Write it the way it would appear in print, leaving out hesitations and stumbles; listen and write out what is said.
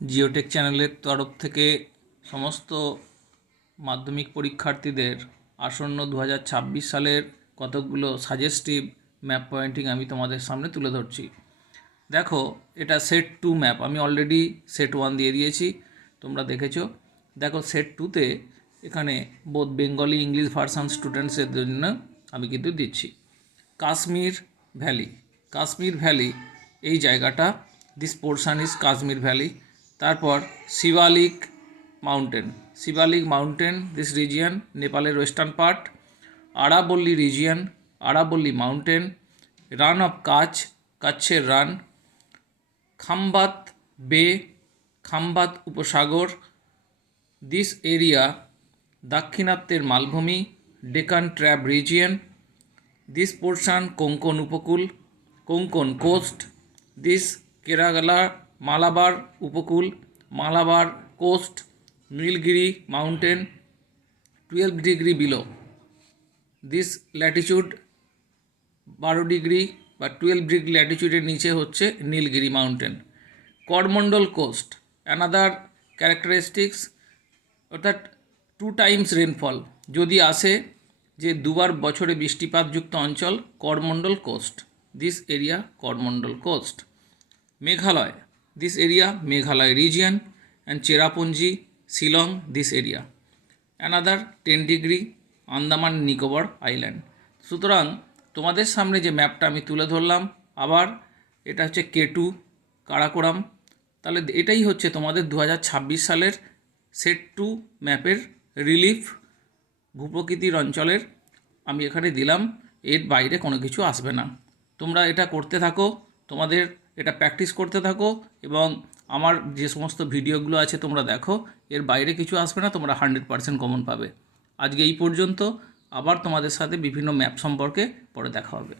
Geotech চ্যানেলের তরফ থেকে সমস্ত মাধ্যমিক পরীক্ষার্থীদের আসন্ন 2026 সালের কতকগুলো সাজেস্টিভ ম্যাপ পয়েন্টিং আমি তোমাদের সামনে তুলে ধরছি। দেখো, এটা সেট 2 ম্যাপ। আমি অলরেডি সেট 1 দিয়ে দিয়েছি, তোমরা দেখেছো। দেখো, সেট 2তে এখানে বোধ বেঙ্গলি ইংলিশ ভার্সান স্টুডেন্টসের জন্য আমি কিন্তু দিচ্ছি। কাশ্মীর ভ্যালি, কাশ্মীর ভ্যালি এই জায়গাটা, this portion is Kashmir valley. তারপর Shivalik mountain, Shivalik mountain this region, নেপালের ওয়েস্টার্ন পার্ট। আরাবল্লী রিজিয়ন, আরাবল্লী মাউন্টেন। রান অফ কাচ, কাচ্ছের রান। খাম্বাত বে, খাম্বাত উপসাগর। দিস এরিয়া দাক্ষিণাত্যের মালভূমি, Deccan trap region. This portion Konkan উপকূল, কোঙ্কন কোস্ট। দিস কেরালা মালাবার উপকূল, Malabar coast. Nilgiri mountain 12 degree below, this latitude 12 degree বা 12 ডিগ্রি ল্যাটিচিউডের নিচে হচ্ছে Nilgiri mountain. Coromandel coast another characteristics, অর্থাৎ 2 টাইমস রেনফল যদি আসে, যে দুবার বছরে বৃষ্টিপাতযুক্ত অঞ্চল Coromandel coast, this area Coromandel coast. Meghalaya, this area Meghalaya region and Cherrapunji Shillong, this area another 10 degree Andaman Nicobar island. সুতরাং তোমাদের সামনে যে ম্যাপটা আমি তুলে ধরলাম, আবার এটা হচ্ছে K2 কারাকোরাম। তাহলে এটাই হচ্ছে তোমাদের 2026 সালের সেট 2 ম্যাপের রিলিফ ভূপ্রকৃতির অঞ্চলের আমি এখানে দিলাম। এর বাইরে কোনো কিছু আসবে না। তোমরা এটা করতে থাকো, তোমাদের এটা প্র্যাকটিস করতে থাকো, এবং আমার যে সমস্ত ভিডিওগুলো আছে তোমরা দেখো। এর বাইরে কিছু আসবে না, তোমরা 100% কমন পাবে। আজকে এই পর্যন্ত। আবার তোমাদের সাথে বিভিন্ন ম্যাপ সম্পর্কে পরে দেখা হবে।